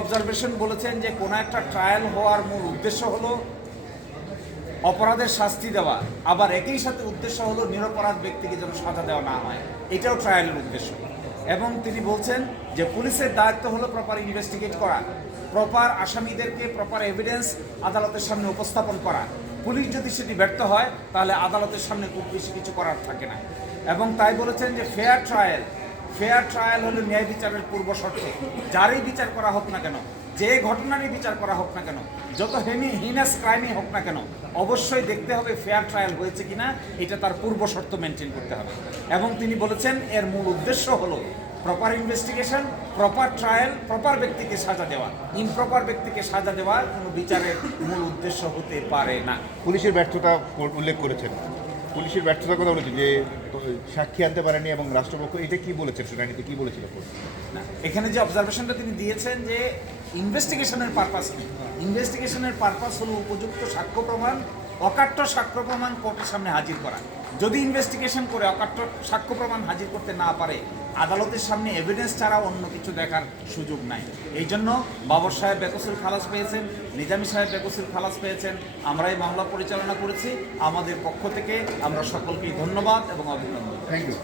Observation বলেছেন যে কোনো একটা ট্রায়াল হওয়ার মূল উদ্দেশ্য হলো অপরাধের শাস্তি দেওয়া। আবার একই সাথে উদ্দেশ্য হলো নিরপরাধ ব্যক্তিকে যেন সাজা দেওয়া না হয়। এটাও ট্রায়ালের উদ্দেশ্য। এবং তিনি বলছেন যে পুলিশের দায়িত্ব হলো প্রপার ইনভেস্টিগেট করা প্রপার আসামিদেরকে প্রপার এভিডেন্স আদালতের সামনে উপস্থাপন করা। পুলিশ যদি সেটি ব্যর্থ হয়, তাহলে আদালতের সামনে খুব বেশি কিছু করার থাকে না। এবং তাই বলেছেন যে ফেয়ার ট্রায়াল ফেয়ার ট্রায়াল হলো ন্যায় বিচারের পূর্ব শর্তে। যারই বিচার করা হোক না কেন, যে ঘটনারই বিচার করা হোক না কেন, যত হেনি হিনাস ক্রাইমই হোক না কেন, অবশ্যই দেখতে হবে ফেয়ার ট্রায়াল হয়েছে কিনা, এটা তার পূর্ব শর্ত মেনটেন করতে হবে। এবং তিনি বলেছেন, এর মূল উদ্দেশ্য হলো proper investigation proper trial proper ব্যক্তিকে সাজা দেওয়া। ইমপ্রপার ব্যক্তিকে সাজা দেওয়া কোনো বিচারের মূল উদ্দেশ্য হতে পারে না। পুলিশের ব্যর্থতা উল্লেখ করেছেন। পুলিশের ব্যর্থতার কথা বলেছেন যে সাক্ষী আনতে পারেনি এবং রাষ্ট্রপক্ষ এটা কি বলেছে? শুনানিতে কি বলেছিল? না, এখানে যে অবজারভেশনটা তিনি দিয়েছেন যে ইনভেস্টিগেশনের পারপাস কি? ইনভেস্টিগেশনের পারপাস হলো উপযুক্ত সাক্ষ্য প্রমাণ অকাট্য সাক্ষ্য প্রমাণ কোর্টের সামনে হাজির করা। যদি ইনভেস্টিগেশন করে অকাট্য সাক্ষ্য প্রমাণ হাজির করতে না পারে, আদালতের সামনে এভিডেন্স ছাড়া অন্য কিছু দেখার সুযোগ নাই। এই জন্য বাবর সাহেব বেকসুল খালাস পেয়েছেন, নিজামী সাহেব বেকসুল খালাস পেয়েছেন। আমরা এই মামলা পরিচালনা করেছি। আমাদের পক্ষ থেকে আমরা সকলকেই ধন্যবাদ এবং অভিনন্দন। Thank you